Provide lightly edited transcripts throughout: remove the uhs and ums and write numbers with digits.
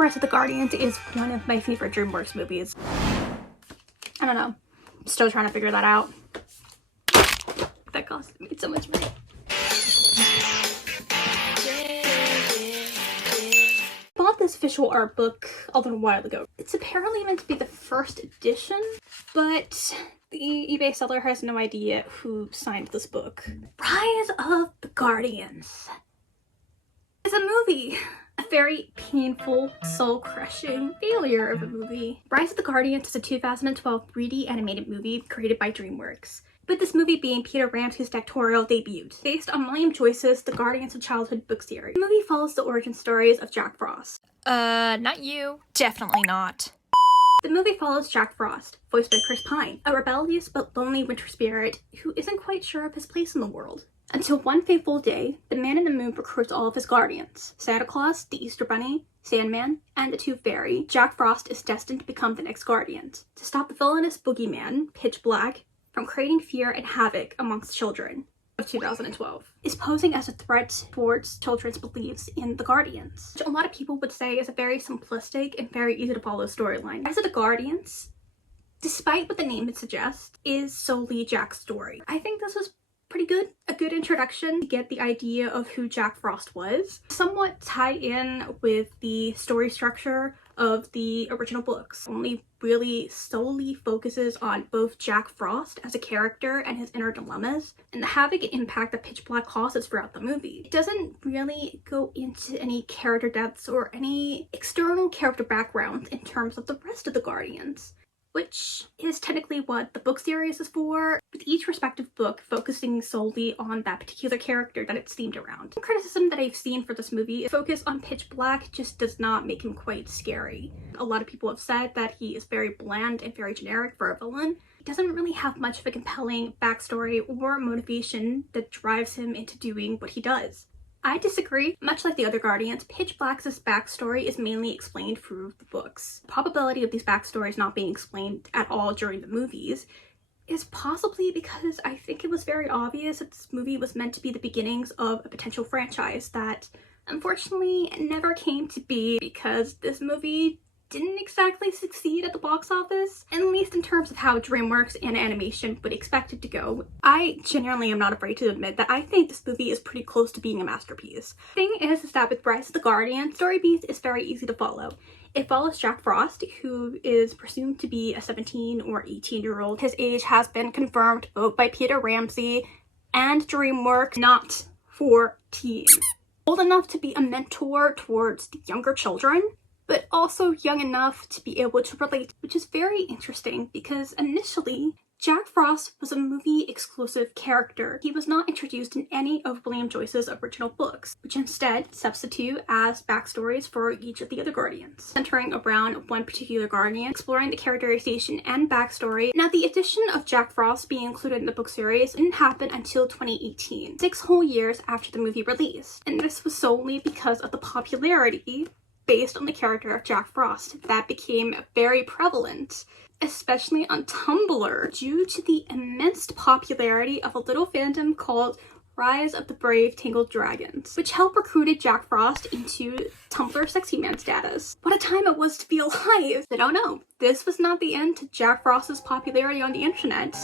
Rise of the Guardians is one of my favorite DreamWorks movies. I don't know. I'm still trying to figure that out. That cost me so much money. I bought this visual art book a little while ago. It's apparently meant to be the first edition, but the eBay seller has no idea who signed this book. Rise of the Guardians is a movie. A very painful, soul-crushing failure of a movie. Rise of the Guardians is a 2012 3D animated movie created by DreamWorks, with this movie being Peter Ramsey's directorial debut, based on William Joyce's The Guardians of Childhood book series. The movie follows the origin stories of Jack Frost. Not you. Definitely not. The movie follows Jack Frost, voiced by Chris Pine, a rebellious but lonely winter spirit who isn't quite sure of his place in the world. Until one fateful day, the Man in the Moon recruits all of his guardians. Santa Claus, the Easter Bunny, Sandman, and the Tooth Fairy. Jack Frost is destined to become the next Guardian, to stop the villainous boogeyman, Pitch Black, from creating fear and havoc amongst children of 2012. Is posing as a threat towards children's beliefs in the Guardians, which a lot of people would say is a very simplistic and very easy to follow storyline. Rise of the Guardians, despite what the name would suggest, is solely Jack's story. I think this was pretty good. A good introduction to get the idea of who Jack Frost was. Somewhat tie in with the story structure of the original books. Only really solely focuses on both Jack Frost as a character and his inner dilemmas, and the havoc and impact that Pitch Black causes throughout the movie. It doesn't really go into any character depths or any external character backgrounds in terms of the rest of the Guardians, which is technically what the book series is for, with each respective book focusing solely on that particular character that it's themed around. The criticism that I've seen for this movie is focus on Pitch Black just does not make him quite scary. A lot of people have said that he is very bland and very generic for a villain. He doesn't really have much of a compelling backstory or motivation that drives him into doing what he does. I disagree. Much like the other Guardians, Pitch Black's backstory is mainly explained through the books. The probability of these backstories not being explained at all during the movies is possibly because I think it was very obvious that this movie was meant to be the beginnings of a potential franchise that unfortunately never came to be, because this movie didn't exactly succeed at the box office, at least in terms of how DreamWorks and animation would expect it to go. I genuinely am not afraid to admit that I think this movie is pretty close to being a masterpiece. The thing is that with Rise of the Guardian, story beat is very easy to follow. It follows Jack Frost, who is presumed to be a 17 or 18-year-old. His age has been confirmed both by Peter Ramsey and DreamWorks, not 14. Old enough to be a mentor towards the younger children, but also young enough to be able to relate, which is very interesting because initially, Jack Frost was a movie-exclusive character. He was not introduced in any of William Joyce's original books, which instead substitute as backstories for each of the other Guardians, centering around one particular Guardian, exploring the characterization and backstory. Now, the addition of Jack Frost being included in the book series didn't happen until 2018, 6 whole years after the movie released, and this was solely because of the popularity based on the character of Jack Frost that became very prevalent, especially on Tumblr, due to the immense popularity of a little fandom called Rise of the Brave Tangled Dragons, which helped recruited Jack Frost into Tumblr sexy man status. What a time it was to be alive! But oh no, this was not the end to Jack Frost's popularity on the internet.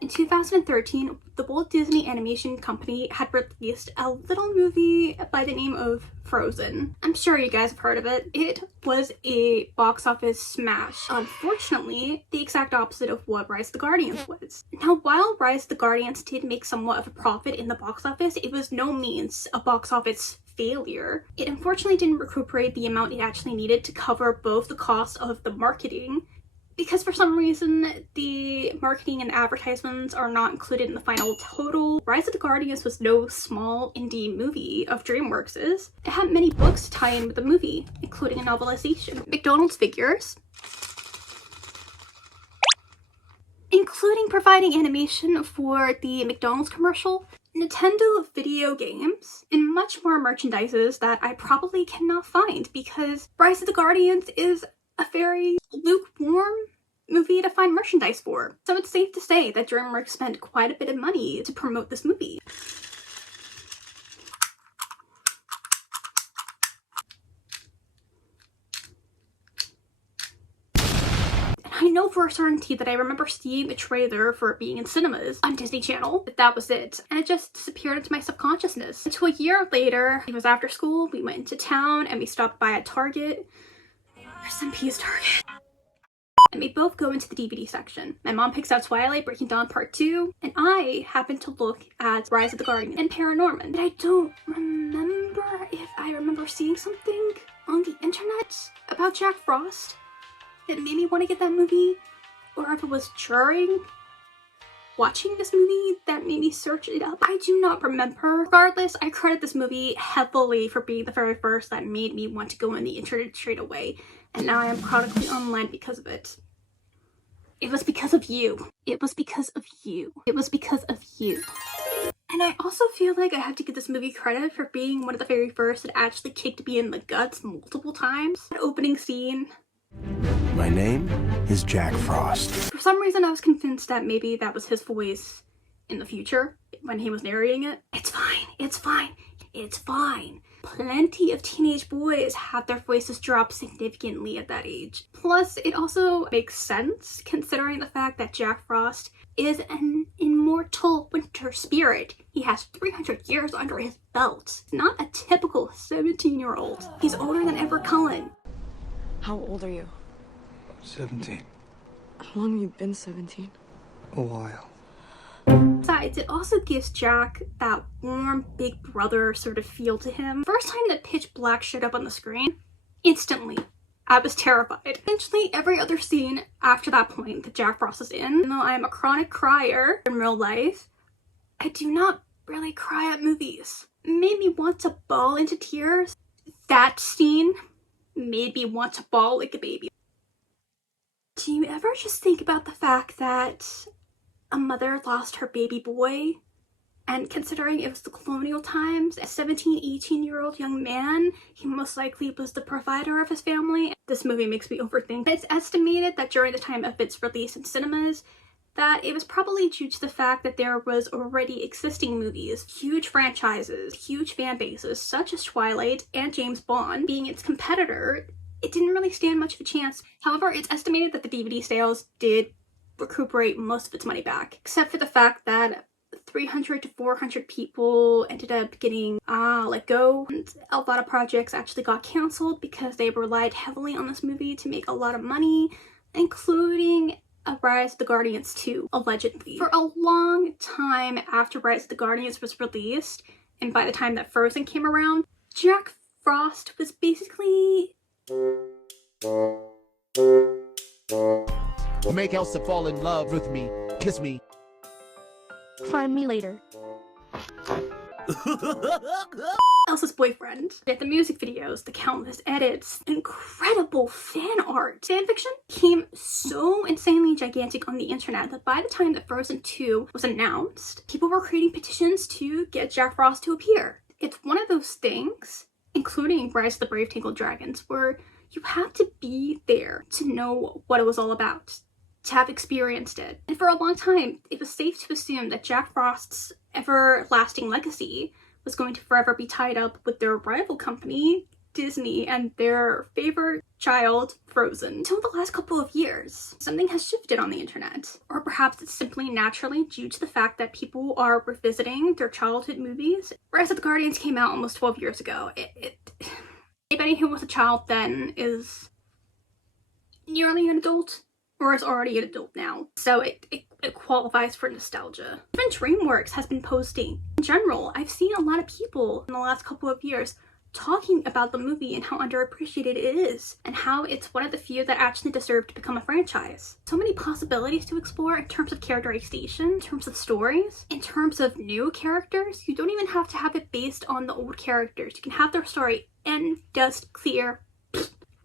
In 2013, the Walt Disney Animation Company had released a little movie by the name of Frozen. I'm sure you guys have heard of it. It was a box office smash. Unfortunately, the exact opposite of what Rise of the Guardians was. Now, while Rise of the Guardians did make somewhat of a profit in the box office, it was no means a box office failure. It unfortunately didn't recuperate the amount it actually needed to cover both the cost of the marketing, because for some reason, the marketing and advertisements are not included in the final total. Rise of the Guardians was no small indie movie of DreamWorks's. It had many books to tie in with the movie, including a novelization, McDonald's figures, including providing animation for the McDonald's commercial, Nintendo video games, and much more merchandises that I probably cannot find because Rise of the Guardians is a very lukewarm movie to find merchandise for. So it's safe to say that DreamWorks spent quite a bit of money to promote this movie. know for a certainty that I remember seeing the trailer for it being in cinemas on Disney Channel, but that was it. And it just disappeared into my subconsciousness. Until a year later, it was after school, we went into town and we stopped by at Target. Rest in peace, Target. And we both go into the DVD section. My mom picks out Twilight Breaking Dawn Part 2, and I happen to look at Rise of the Guardian and Paranorman. But I don't remember if I remember seeing something on the internet about Jack Frost that made me want to get that movie, or if it was during watching this movie that made me search it up. I do not remember. Regardless, I credit this movie heavily for being the very first that made me want to go on the internet straight away, and now I am chronically online because of it. It was because of you. It was because of you. It was because of you. And I also feel like I have to give this movie credit for being one of the very first that actually kicked me in the guts multiple times. That opening scene. My name is Jack Frost. For some reason I was convinced that maybe that was his voice in the future when he was narrating it. It's fine. It's fine. It's fine. Plenty of teenage boys have their voices drop significantly at that age. Plus, it also makes sense considering the fact that Jack Frost is an immortal winter spirit. He has 300 years under his belt. He's not a typical 17-year-old. He's older than Edward Cullen. How old are you? 17. How long have you been 17? A while. Besides, it also gives Jack that warm, big brother sort of feel to him. First time that Pitch Black showed up on the screen, instantly, I was terrified. Essentially, every other scene after that point that Jack Frost is in, even though I am a chronic crier in real life, I do not really cry at movies. It made me want to bawl into tears. That scene made me want to bawl like a baby. Do you ever just think about the fact that a mother lost her baby boy, and considering it was the colonial times, a 17, 18-year-old young man, he most likely was the provider of his family? This movie makes me overthink. It's estimated that during the time of its release in cinemas, that it was probably due to the fact that there was already existing movies, huge franchises, huge fan bases, such as Twilight and James Bond being its competitor. It didn't really stand much of a chance. However, it's estimated that the DVD sales did recuperate most of its money back, except for the fact that 300 to 400 people ended up getting let go, and a lot of projects actually got canceled because they relied heavily on this movie to make a lot of money, including a Rise of the Guardians 2, allegedly. For a long time after Rise of the Guardians was released, and by the time that Frozen came around, Jack Frost was basically Make Elsa fall in love with me. Kiss me. find me later. Elsa's boyfriend. Yet the music videos, the countless edits, incredible fan art. Fanfiction became so insanely gigantic on the internet that by the time that Frozen 2 was announced, people were creating petitions to get Jack Frost to appear. It's one of those things, including Rise of the Brave Tangled Dragons, where you have to be there to know what it was all about, to have experienced it. And for a long time, it was safe to assume that Jack Frost's everlasting legacy was going to forever be tied up with their rival company, Disney, and their favorite child, Frozen. Until the last couple of years, something has shifted on the internet. Or perhaps it's simply naturally due to the fact that people are revisiting their childhood movies. Rise of the Guardians came out almost 12 years ago. Anybody who was a child then is nearly an adult, or is already an adult now. So it qualifies for nostalgia. Even DreamWorks has been posting. In general, I've seen a lot of people in the last couple of years talking about the movie and how underappreciated it is, and how it's one of the few that actually deserve to become a franchise. So many possibilities to explore in terms of characterization, in terms of stories, in terms of new characters. You don't even have to have it based on the old characters. You can have their story end, dust, clear,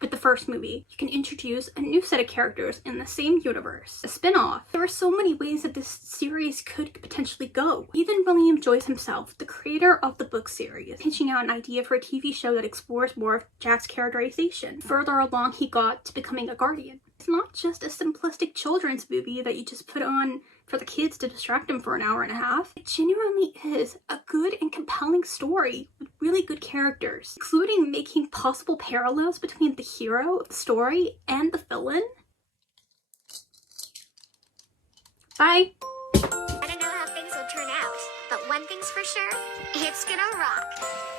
with the first movie. You can introduce a new set of characters in the same universe, a spin-off. There are so many ways that this series could potentially go. Even William Joyce himself, the creator of the book series, pitching out an idea for a TV show that explores more of Jack's characterization. Further along he got to becoming a guardian. It's not just a simplistic children's movie that you just put on for the kids to distract them for an hour and a half. It genuinely is a good and compelling story with really good characters, including making possible parallels between the hero of the story and the villain. Bye! I don't know how things will turn out, but one thing's for sure, it's gonna rock.